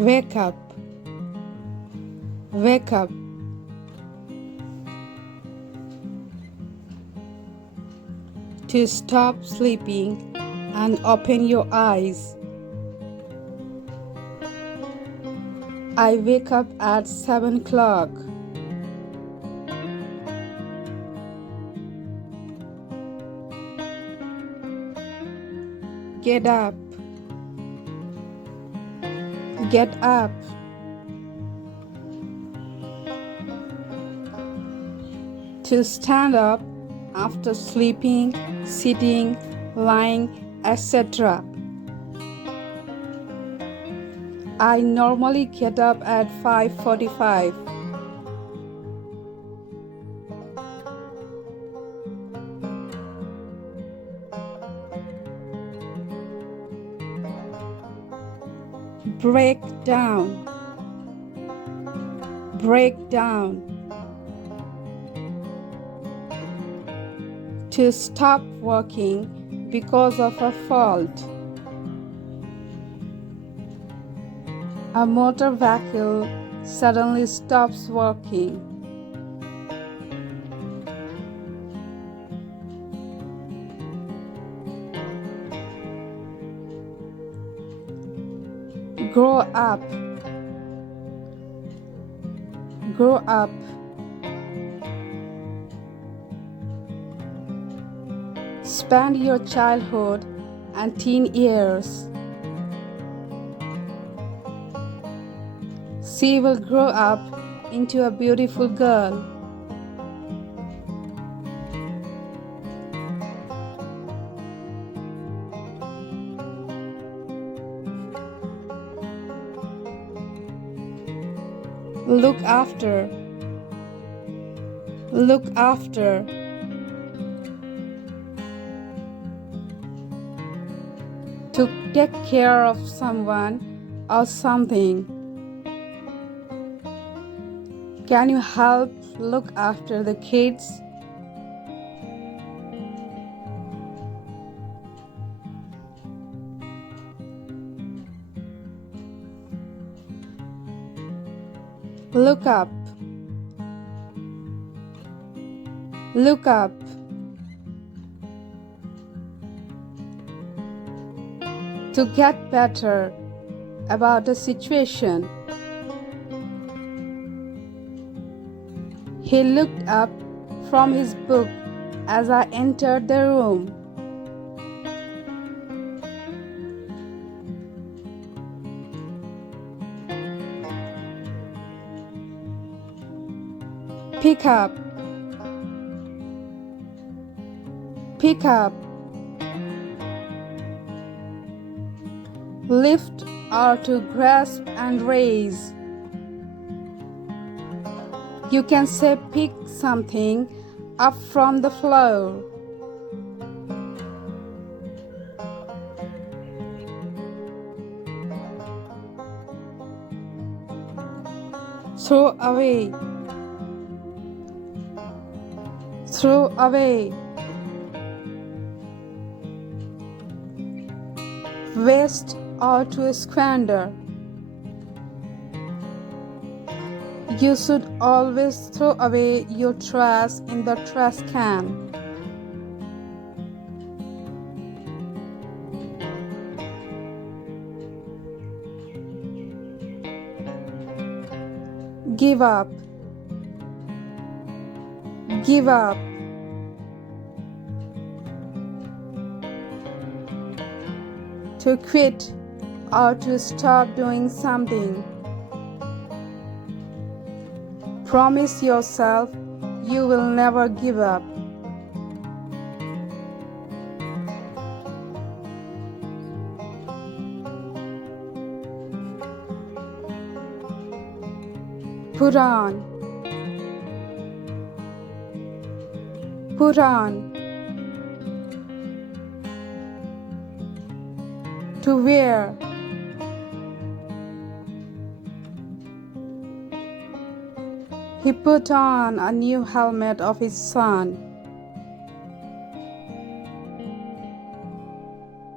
Wake up, wake up. To stop sleeping and open your eyes. I wake up at 7 o'clock. Get up, get up. To stand up after sleeping, sitting, lying, etc. I normally get up at 5:45. Break down, break down. To stop working because of a fault. A motor vehicle suddenly stops working. Grow up, grow up. Spend your childhood and teen years. She will grow up into a beautiful girl. Look after, look after. To take care of someone or something. Can you help look after the kids? Look up, look up. To get better about the situation. He looked up from his book as I entered the room. Pick up, pick up. Lift or to grasp and raise. You can say pick something up from the floor. Throw away, throw away. Waste or to squander. You should always throw away your trash in the trash can. Give up, give up. To quit or to stop doing something. Promise yourself you will never give up. Put on, put on. To wear. He put on a new helmet of his son.